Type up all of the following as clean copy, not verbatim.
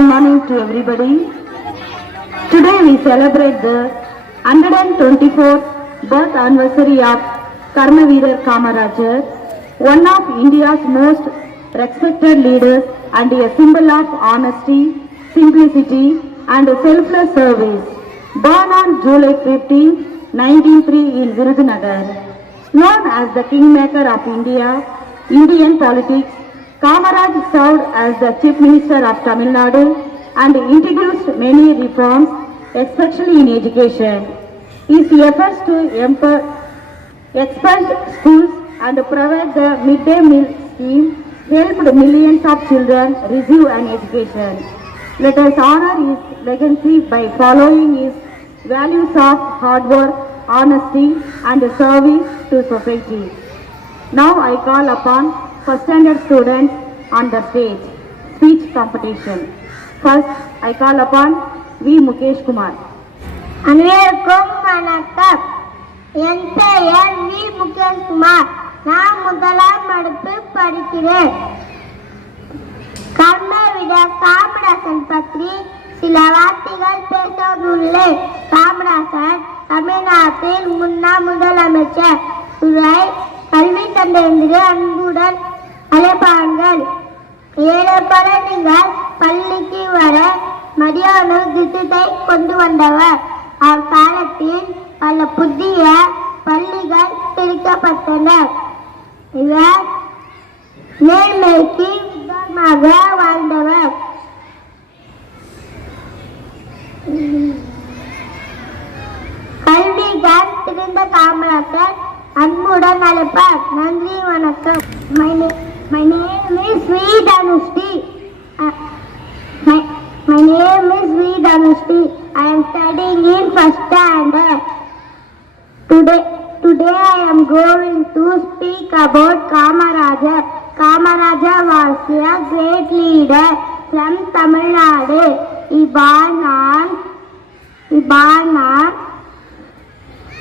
Good morning to everybody. Today we celebrate the 124th birth anniversary of Karmaveer Kamarajar, one of India's most respected leaders and a symbol of honesty, simplicity and selfless service. Born on July 15, 1903 in Virudhunagar. Known as the Kingmaker of Indian politics, Kamaraj served as the Chief Minister of Tamil Nadu and introduced many reforms, especially in education. His efforts to expand schools and provide the midday meal scheme helped millions of children receive an education. Let us honor his legacy by following his values of hard work, honesty and service to society. Now I call upon first standard students on the stage. Speech competition. First, I call upon V. Mukesh Kumar. அனைவருக்கும் வணக்கம். என் பெயர் we Mukesh Kumar. நான் முதலாம் வகுப்பு படிக்கிறேன். கர்மவீரர் காமராசன் பற்றி சில வார்த்தைகள் பேசவுள்ளேன். காமராசர் தமிழ்நாட்டில் முன்னாள் முதலமைச்சர். துறை கல்வி தந்தை என்று அன்புடன் அழைப்பார்கள். 7 குழந்தைகள் பள்ளிக்கு வர மதிய உணவு திட்டத்தை கொண்டு வந்தவர். அவர் காலத்தில் பல புதிய பள்ளிகள் திறக்கப்பட்டன. இவர் நேர்மைக்கு விதமாக வாழ்ந்தவர். கல்விகள் திறந்த காமராசர் அன்புடன் அழைப்பார். நன்றி, வணக்கம். My name is V. Dhanushri. My name is V. Dhanushri. I am studying in first standard. Today I am going to speak about Kamarajar. Kamarajar was a great leader from Tamil Nadu. He born on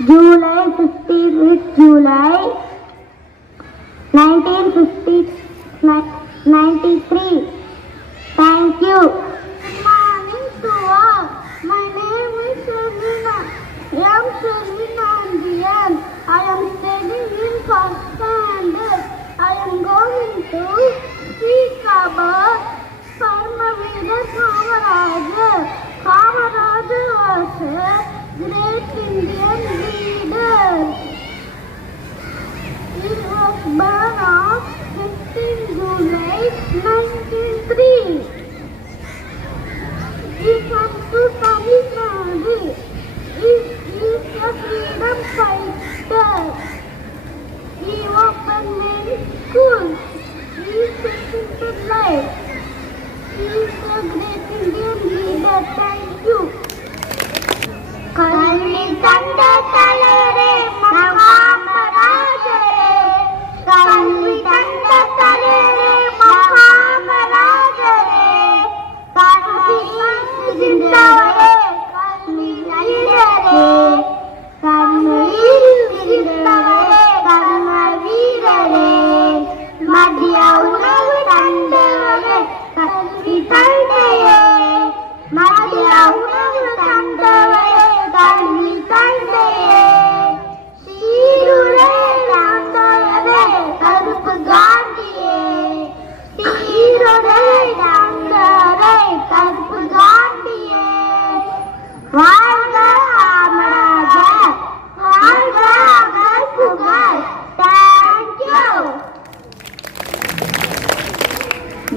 July 15th, July 1993. Thank you. Good morning to all. My name is Sharmina. I am Sharmina Andian. I am studying in first standard. I am going to speak about Karmaveer Kamarajar. Kamarajar was a great Indian leader. He was born on 15 July 1903. He came to Tamil Nadu. He is a freedom fighter. He opened many schools. He protected life. He is a great Indian leader. Thank you. கல்வி தந்த தலைவரே மகாமராஜரே, கல்வி தந்த தலைவரே மகாமராஜரே, கல்வி சிந்தவரே கல்வி வீரரே, கல்வி சிந்தவரே கர்ம வீரரே, மதிய உணவு தந்தவரே கல்வி தந்தையே, மதிய உணவு தந்தவரே கல்வி தந்தையே, சீருடை தந்தவரே கருப்பு காந்தியே, சீருடை தந்தவரே கருப்பு காந்தியே, வாழ்க காமராஜர், வாழ்க அமர் புகழ். Thank you.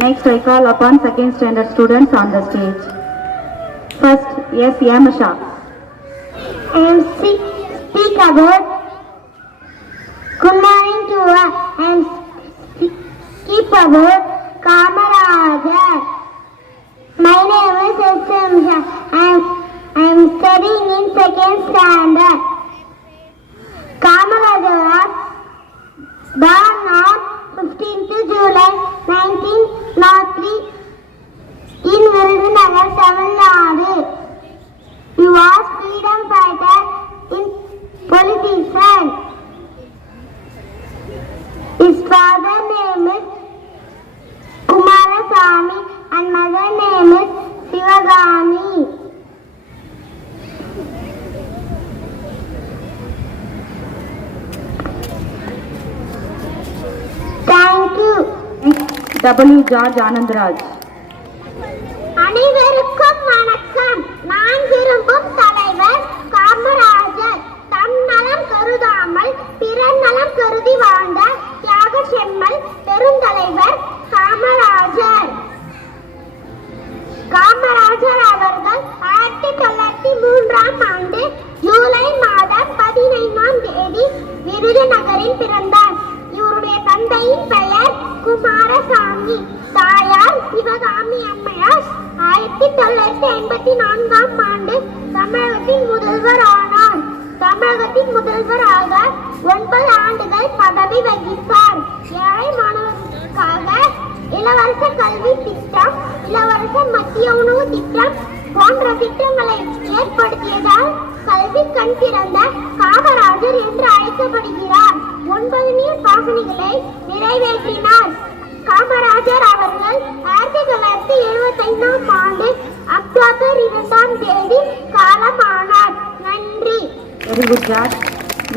Next, I call upon second standard students on the stage. First, yes, Yamasha. I am speak about good morning to all. I am speak about Kamarajar. My name is Yamasha. I am studying in second standard. Kamarajar was born on 15th July 1903 in Virudhunagar, Tamil Nadu. He was freedom fighter in politician. His father name is W. George Anandraj. அனைவருக்கும் வணக்கம். நான் விரும்பும் தலைவர் காமராஜர். தம் நலம் கருதாமல் பிறர் நலம் கருதி வாழ்ந்த தியாக செம்மல் பெருந்தலைவர் காமராஜர். காமராஜர் அவர்கள் 1903 ஆண்டு ஜூலை மாதம் 15ஆம் தேதி விருதுநகரில் பிறந்தார். இவருடைய தந்தையின் பெயர் குமாரசாமி, தாயார் சிவகாமி அம்மையார். 1984ஆம் ஆண்டு தமிழகத்தின் முதல்வர் ஆனார். தமிழகத்தின் முதல்வராக 9 ஆண்டுகள் பதவி வகித்தார். ஏழை மாணவர்களுக்காக இலவச கல்வி திட்டம், இலவச மதிய உணவு திட்டம் போன்ற திட்டங்களை ஏற்படுத்தியதால் கல்வி கண் திறந்த காமராஜர் என்று அழைக்கப்படுகிறார். 9 நீர் பாசனைகளை நிறைவேற்றினார். காமராஜர் அவர்கள் 1975ஆம் ஆண்டு அக்டோபர் 2ஆம் தேதி காலமானார். நன்றி. Very good, George.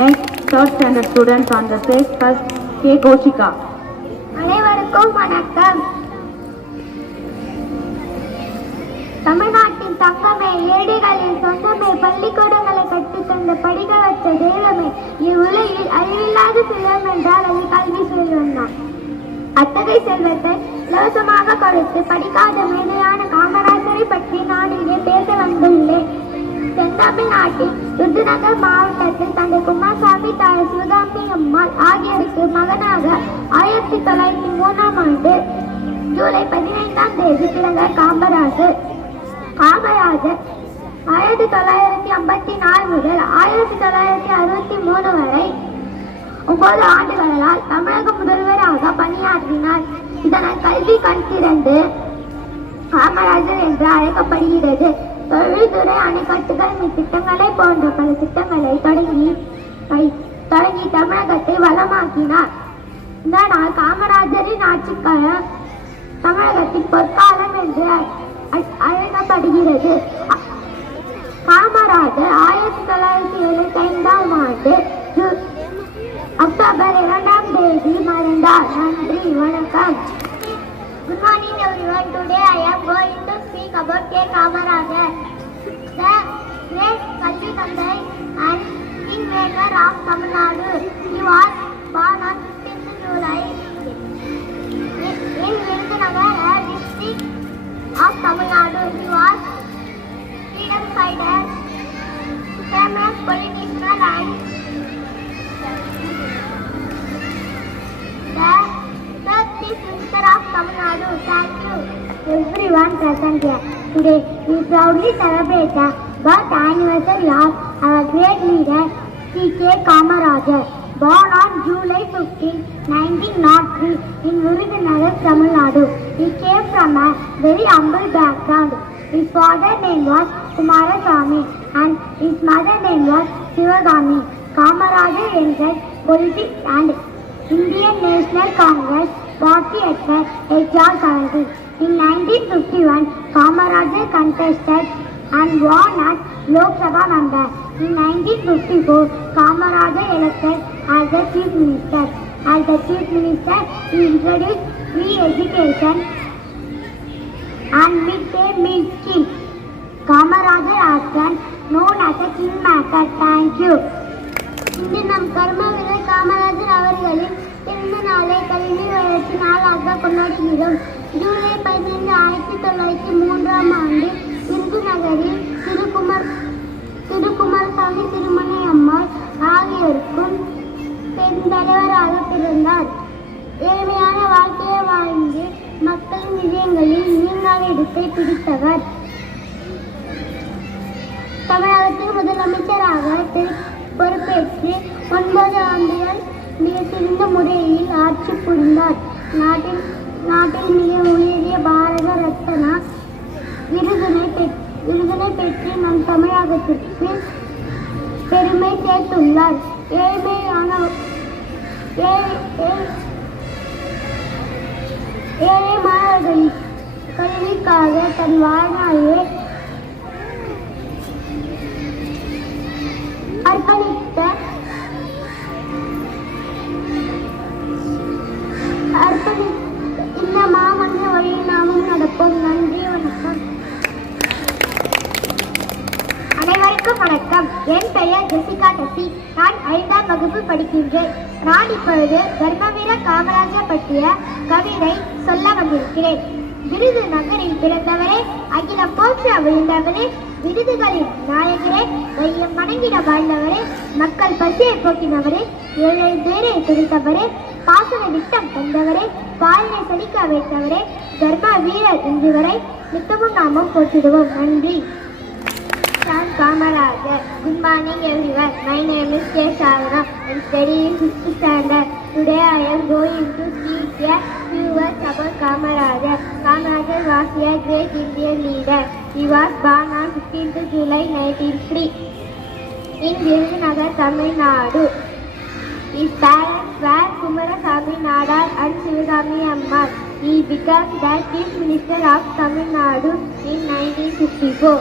Next, third standard students on the stage. First, K. Koshika. அனைவருக்கும் வணக்கம். தமிழ்நாட்டின் தங்கமே, ஏழைகளின் சொந்தமே, பள்ளிக்கூடங்களை கட்டித் தந்த படிக்க வச்ச தெய்வமே, இவ்வுலகில் அழிவில்லாத செல்வம் என்றால் அது கல்வி செல்வம் தான். அத்தகைய செல்வத்தை இலவசமாக கொடுத்து படிக்காத மேதையான காமராஜரை பற்றி நான் இங்கே பேச வந்துள்ளேன். தென்தமிழ்நாட்டில் விருதுநகர் மாவட்டத்தில் தந்தை குமாரசாமி, தாய் சிவகாமி அம்மாள் ஆகியோருக்கு மகனாக 1903ஆம் ஆண்டு ஜூலை 15ஆம் தேதி பிறந்த காமராஜர் 1954 முதல் 1963 வரை 9 ஆண்டுகளால் தமிழக முதல்வராக பணியாற்றினார். இதனால் கல்வி கண் திறந்து காமராஜர் என்று அழைக்கப்படுகிறது. தொழில்துறை, அணைக்கட்டுகள், திட்டங்களை போன்ற பல திட்டங்களை தொடங்கி தமிழகத்தை வளமாக்கினார். இந்த நாள் காமராஜரின் ஆட்சிக்காலம் தமிழகத்தின் பொற்காலம் என்று அழைக்கப்படுகிறது. காமராஜர் 1975ஆம் ஆண்டு அக்டோபர் 2ஆம் தேதி மறைந்தார். நன்றி, வணக்கம். Good morning everyone. Today I am going to speak about K. Kamarajar, the great Kalvi Tandai and Kingmaker of Tamil Nadu. He was born on 15th July in Virudhunagar, a district of Tamil Nadu. He was freedom fighter, famous politician and the Chief Minister of Tamil Nadu. Thank you everyone present here. Today we proudly celebrate the birth anniversary of our great leader C.K. Kamarajar, born on July 15, 1903 in Virudhunagar, Tamil Nadu. He came from a very humble background. His father's name was Kumarasamy and his mother's name was Sivagami. Kamarajar entered politics and Indian National Congress party at the age of 17. In 1951, Kamarajar contested and won as Lok Sabha member. In 1954, Kamarajar elected as the Chief Minister. As the Chief Minister, he introduced free education and midday meal scheme. Kamarajar has been known as a kingmaker. Thank you. இன்று நம் கர்ம வீரர் காமராஜர் அவர்களின் பிறந்த நாளை கல்வி வளர்ச்சி நாளாக கொண்டாடுகிறோம். ஜூலை 15, 1903ஆம் ஆண்டு விருதுநகரில் திருக்குமாரசாமி, திருமணி அம்மாள் ஆகியோருக்கும் பெருந்தலைவராக பிறந்தார். ஏழ்மையான வாழ்க்கையை வாழ்ந்து மக்களின் இதயங்களில் நீங்காத இடத்தை பிடித்தவர். தமிழகத்தின் முதலமைச்சராக பொறுப்பேற்று 9 ஆண்டுகள் மிக சிறந்த முறையில் ஆட்சி புரிந்தார். நாட்டில் மிக உயரிய பாரத ரத்னா விருதினை பெற்று நம் தமிழகத்திற்கு பெருமை சேர்த்துள்ளார். ஏழை மாணவர்களின் கல்விக்காக தன் வாழ்நாளை அர்ப்பணித்த இந்த ஜெசிகா டசி. நான் 5ஆம் வகுப்பு படிக்கின்றேன். நான் இப்பொழுது தர்மவீரர் காமராஜர் பற்றிய கவிதை சொல்ல வந்திருக்கிறேன். விருதுநகரில் பிறந்தவரே, அகிலம் போற்ற விழுந்தவரே, விருதுகளின் நாயகரே, வையம் வணங்கிட வாழ்ந்தவரே, மக்கள் பசியை போக்கினவரே, ஏழை பேரை துடித்தவரே, பாசன விட்டம் தந்தவரே, பாலினை சலிக்க வைத்தவரே, தர்ம வீரர் இன்று வரை நித்தமும் நாமும் போற்றிடுவோம். நன்றி. Sam Kamarajar. Good morning everyone. My name is K. Shavana. I am studying 6th standard. Today I am going to speak a few words about Kamarajar. Kamarajar was a great Indian leader. He was born on 15th July 1903 in Virudunagar, Tamil Nadu. His parents were Kumarasamy Nadar and Sivagami Ammal. He became the Chief Minister of Tamil Nadu in 1954.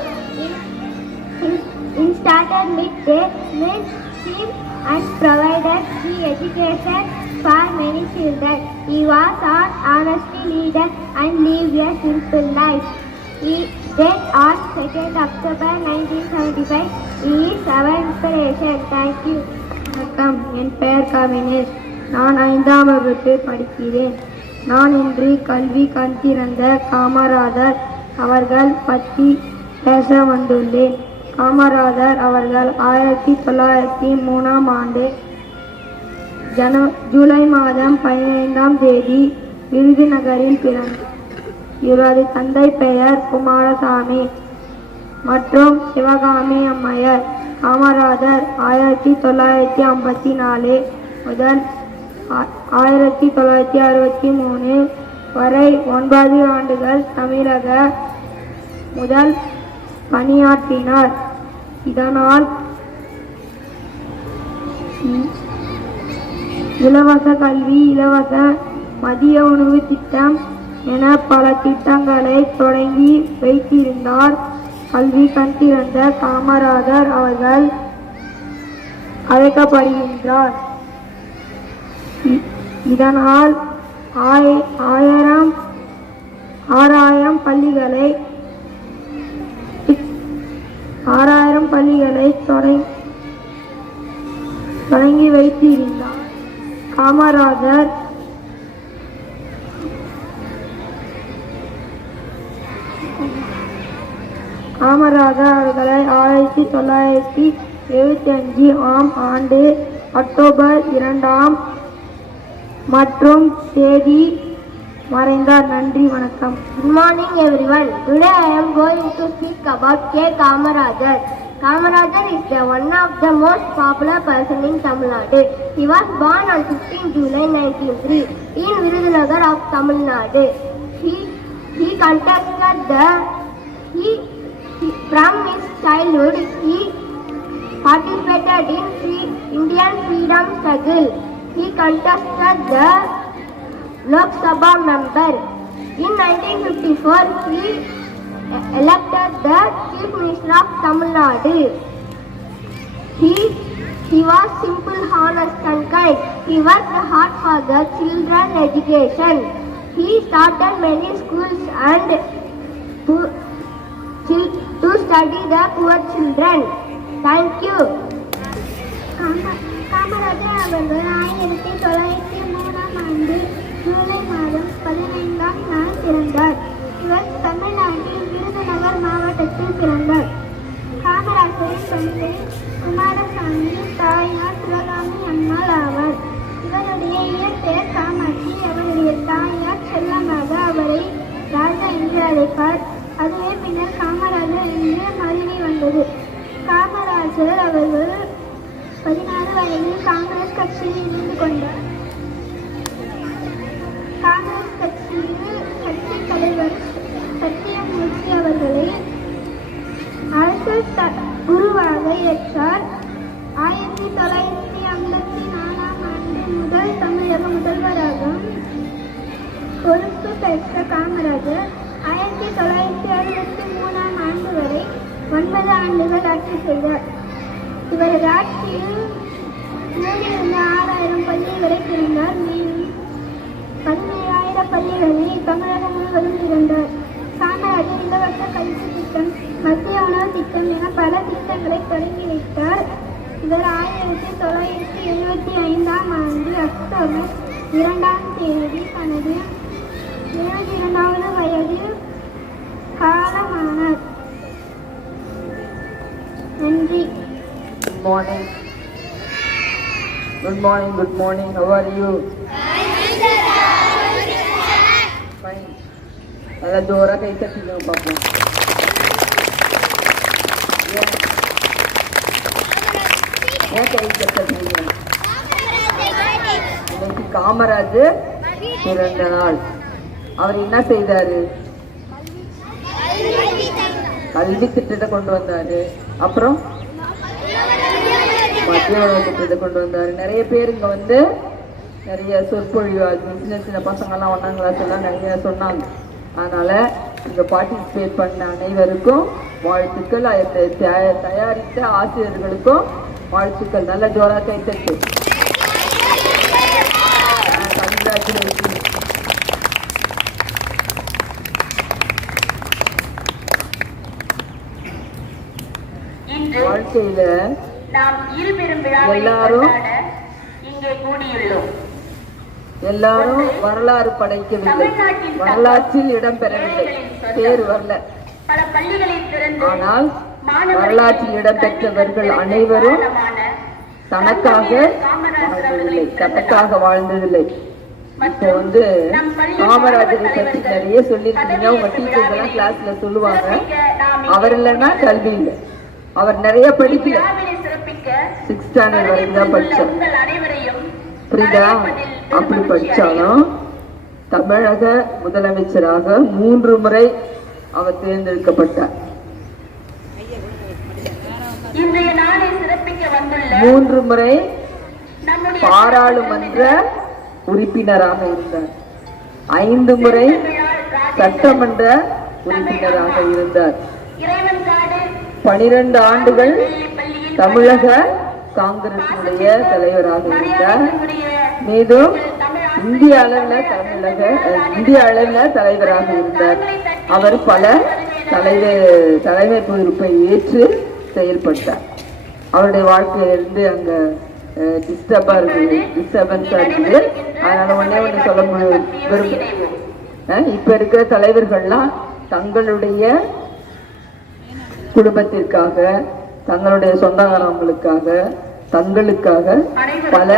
He started midday meal scheme and provided free education for many children. He was an honest leader and lived a simple life. He died on 2nd October 1975. He is our inspiration. Thank you. வணக்கம், என் பெயர் கவினேஷ். நான் 5ஆம் வகுப்பு படிக்கிறேன். நான் இன்று கல்வி கண் திறந்த காமராஜர் அவர்கள் பற்றி பேச வந்துள்ளேன். காமராஜர் அவர்கள் 1903ஆம் ஆண்டு ஜூலை மாதம் 15ஆம் தேதி விருதுநகரில் பிறந்தார். இவரது தந்தை பெயர் குமாரசாமி மற்றும் சிவகாமி அம்மையார். காமராஜர் 1954 முதல் 1963 வரை 9 ஆண்டுகள் தமிழக முதல் பணியாற்றினார். இதனால் இலவச கல்வி, இலவச மதிய உணவு திட்டம் என பல திட்டங்களை தொடங்கி வைத்திருந்தார். கல்வி கண் திறந்த காமராஜர் அவர்கள் அழைக்கப்படுகின்றார். இதனால் 6000 பள்ளிகளை தொடங்கி வைத்திருந்தார். காமராஜர் அவர்களை 1975ஆம் ஆண்டு அக்டோபர் 2ஆம் மற்றும் தேதி மறைந்தார். நன்றி, வணக்கம். Good morning everyone. Today I am going to speak about K. Kamarajar. Kamarajar is one of the most popular person in Tamil Nadu. He was born on 15 July 1903 in Virudunagar of Tamil Nadu. He contested from his childhood he participated in Indian freedom struggle. He contested the Lok Sabha member. In 1954, he elected the Chief Minister of Tamil Nadu. He was simple, honest and kind. He worked hard for the children education. He started many schools and to study the poor children. Thank you. Kamarajar அவர்கள் 1903ஆம் ஆண்டு ஜூலை மாதம் 15ஆம் நாள் பிறந்தார். இவர் தமிழ்நாட்டில் விருதுநகர் மாவட்டத்தில் பிறந்தார். காமராஜரின் தந்தை குமாரசாமி, தாயார் சிவகாமி அம்மாள் ஆவார். இவருடைய இயற்பெயர் காமாட்சி. அவருடைய தாயார் செல்லமாக அவரை ராஜா என்று அழைப்பார். அதுவே பின்னர் காமராஜர் என்று மருவி வந்தது. காமராஜர் அவர்கள் 16 வயதில் காங்கிரஸ் கட்சியில் இணைந்து கொண்டார். காங்கிரஸ் கட்சியில் கட்சி தலைவர் சத்தியமூர்த்தி அவர்களை அரசு குருவாக ஏற்றார். 1954ஆம் ஆண்டு முதல் தமிழக முதல்வராக பொறுப்பு பெற்ற காமராஜர் 1963ஆம் ஆண்டு வரை 9 ஆண்டுகள் ஆட்சி செய்தார். இவரது ஆட்சியில் மூடியிருந்த 6000 பள்ளிகளை திறந்தார். மேலும் 17,000 பள்ளிகளை தமிழகம் முழுவதும் திறந்தார். காமராஜர் இலவச கல்வி திட்டம், மத்திய உணவு திட்டம் என பல திட்டங்களை தொடங்கி வைத்தார். இவர் 1975ஆம் ஆண்டு அக்டோபர் 2ஆம் தேதி தனது 72வது வயதில் காலமானார். நன்றி. Good morning. Good morning. Good morning. How are you? Fine. நல்லா ஜோரா கை தட்டிங்க பாப்போம். ஏன் கை தட்டுறீங்க? இன்னைக்கு காமராஜர் பிறந்த நாள். அவர் என்ன செய்தாரு? கல்வி திட்டத்தை கொண்டு வந்தாரு. அப்புறம் மத்திய உணவு திட்டத்தை கொண்டு வந்தாரு. நிறைய பேர் இங்க வந்து நிறைய சொற்பொழிவு சின்ன சின்ன பசங்கள்லாம் 1ஆம் கிளாஸ் எல்லாம் நிறைய சொன்னாங்க. அதனால இங்க பார்ட்டிசிபேட் பண்ண அனைவருக்கும் வாழ்த்துக்கள். அதை தயாரித்த ஆசிரியர்களுக்கும் வாழ்த்துக்கள். நல்ல ஜோரா கைத்தட்டு. கங்க்ராச்சுலேஷன். வாழ்க்கையில எல்லாரும் வரலாறு படைக்கவில்லை, வரலாற்றில் இடம் பெறவில்லை, பேர் வரல. ஆனால் வரலாற்றில் இடம் பெற்றவர்கள் அனைவரும் தனக்காக வாழ்ந்ததில்லை, தனக்காக வாழ்ந்ததில்லை. இப்போ வந்து காமராஜரை பற்றி நிறைய சொல்லியிருக்கீங்க. உங்க டீச்சர்ஸ் எல்லாம் கிளாஸ்ல சொல்லுவாங்க, அவர் இல்லைன்னா கல்வி இல்லை. அவர் நிறைய படிக்கல, 6th ஸ்டாண்டர்ட் வரைக்கும் தான் படிச்சார். புரியுதா? அப்படி படிச்சாலும் தமிழக முதலமைச்சராக 3 முறை அவர் தேர்ந்தெடுக்கப்பட்டார். 3 முறை பாராளுமன்ற உறுப்பினராக இருந்தார். 5 முறை சட்டமன்ற உறுப்பினராக இருந்தார். 12 ஆண்டுகள் தமிழக காங்கிரசினுடைய தலைவராக இருந்தார். மேலும் இந்திய அளவில் தலைவராக இருந்தார். அவர் பல தலைமை பொறுப்பை ஏற்று செயல்பட்டார். அவருடைய வாழ்க்கையிலிருந்து அங்க டிஸ்டர்பன்ஸா இருக்குது. அதனால ஒண்ணு சொல்ல விரும்புகிறேன். இப்ப இருக்கிற தலைவர்கள்லாம் தங்களுடைய குடும்பத்திற்காக, தங்களுடைய சொந்தக்காரங்களுக்காக, தங்களுக்காக பல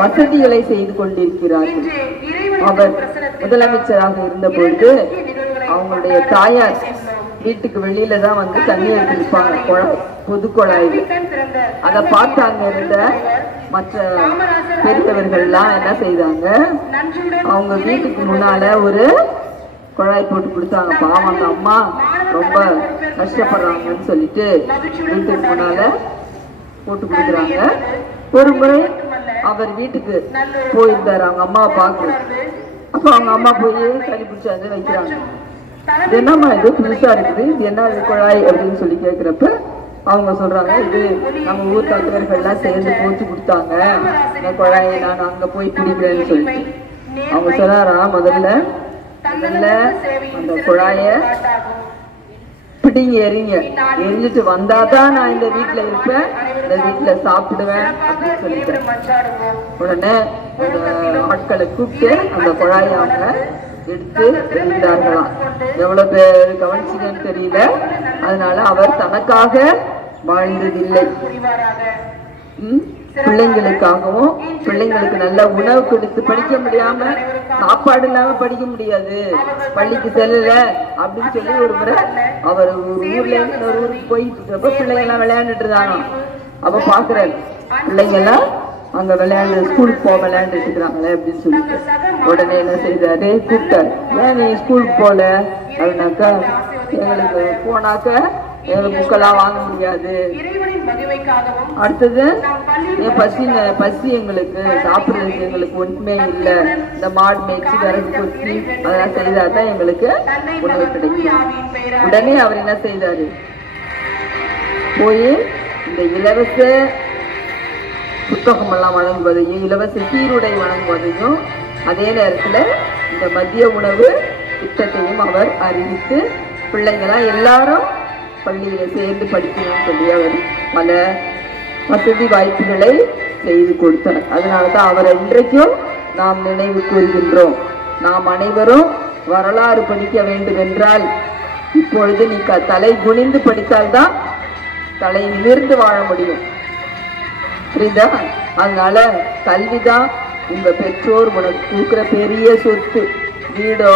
வசதிகளை செய்து கொண்டிருக்கிறார்கள். அவர் முதலமைச்சராக இருந்த பொழுது அவங்களுடைய தாயார் வீட்டுக்கு வெளியில தான் வந்து தண்ணி எடுத்திருப்பாங்க, பொது குழாயில். அதை பார்த்து அங்க இருந்த மற்ற பெரியவர்கள்லாம் என்ன செய்தாங்க, அவங்க வீட்டுக்கு முன்னால ஒரு குழாய் போட்டு கொடுத்தாங்க. பாவம் அந்த அம்மா ரொம்ப கஷ்டப்படுறாங்கன்னு சொல்லிட்டு வீட்டுக்கு முன்னால போட்டு கொடுக்குறாங்க. ஒரு முறை அவர் வீட்டுக்கு போயிருந்தாரு அவங்க அம்மாவை பார்க்க. அப்ப அவங்க அம்மா போய் கறி பிடிச்சாந்து வைக்கிறாங்க. இது என்னம்மா இது புதுசா இருக்குது, இது என்ன குழாய் அப்படின்னு சொல்லி கேட்கிறப்ப அவங்க சொல்றாங்க, இது நம்ம ஊர் தலைவர்கள்லாம் சேர்ந்து போச்சு கொடுத்தாங்க, இந்த குழாயை நான் அங்க போய் குடிக்கிறேன்னு சொல்லிட்டு. அவங்க சொன்னாரா, முதல்ல அந்த குழாய பிடிங்க, எரிஞ்சிட்டு வந்தாதான் நான் இந்த வீட்டுல இருப்பேன், இந்த வீட்டுல சாப்பிடுவேன் அப்படின்னு சொல்லிட்டேன். உடனே அந்த ஆட்களை கூப்பிட்டு அந்த குழாயை அவங்க எடுத்து எரிந்தார்களாம். எவ்வளவு பேர் கவனிச்சிங்கன்னு தெரியல. அதனால அவர் தனக்காக வாழ்ந்ததில்லை, பிள்ளைங்களுக்காகவும், பிள்ளைங்களுக்கு நல்ல உணவு கொடுத்து, படிக்க முடியாம சாப்பாடு இல்லாம படிக்க முடியாது, பள்ளிக்கு செல்லல அப்படின்னு சொல்லி ஒரு முறை அவர் ஒரு ஊர்ல இருந்து இன்னொரு ஊருக்கு போயிட்டு இருக்கப்ப பிள்ளைங்க எல்லாம் விளையாண்டுட்டு இருந்தாங்க. அப்ப பாக்குறாரு, பிள்ளைங்க எல்லாம் அங்க ஸ்கூலுக்கு போக விளையாண்டுட்டு இருக்கிறாங்களே அப்படின்னு சொல்லிட்டு உடனே என்ன செய்தாரு, கூப்பிட்டாரு. ஏன் நீ ஸ்கூலுக்கு போல அப்படின்னாக்கா, எங்களுக்கு போனாக்க எங்களுக்கு புக்கெல்லாம் வாங்க முடியாது, அடுத்தது பசி எங்களுக்கு சாப்பிடுறதுக்கு எங்களுக்கு ஒன்றுமே இல்லை, இந்த மாடு மேய்ச்சி விறகு கொத்தி அதெல்லாம் செய்தாதான் எங்களுக்கு உணவு கிடைக்கும். உடனே அவர் என்ன செய்தாரு, போய் இந்த இலவச புத்தகம் எல்லாம் வழங்குவதையும், இலவச சீருடை வழங்குவதையும், அதே நேரத்துல இந்த மதிய உணவு திட்டத்தையும் அவர் அறிவித்து பிள்ளைங்களாம் எல்லாரும் பள்ளியில சேர்ந்து படிக்கணும்னு சொல்லி அவர் பல வசதி வாய்ப்புகளை செய்து கொடுத்தனர். அதனாலதான் அவரை இன்றைக்கும் நாம் நினைவு கூறுகின்றோம். நாம் அனைவரும் வரலாறு படிக்க வேண்டும் என்றால் இப்பொழுது நீ தலை குனிந்து படித்தால்தான் தலை நிமிர்ந்து வாழ முடியும். புரியுதா? அதனால கல்விதான் உங்க பெற்றோர் உனக்கு கொடுக்குற பெரிய சொத்து. வீடோ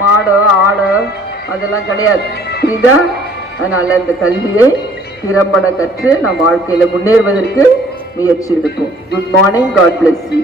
மாடோ ஆடோ அதெல்லாம் கிடையாது. புரியுதா? அதனால இந்த கல்வியை திறம்பட கற்று நம் வாழ்க்கையில முன்னேறுவதற்கு முயற்சி எடுப்போம். Good morning. God bless you.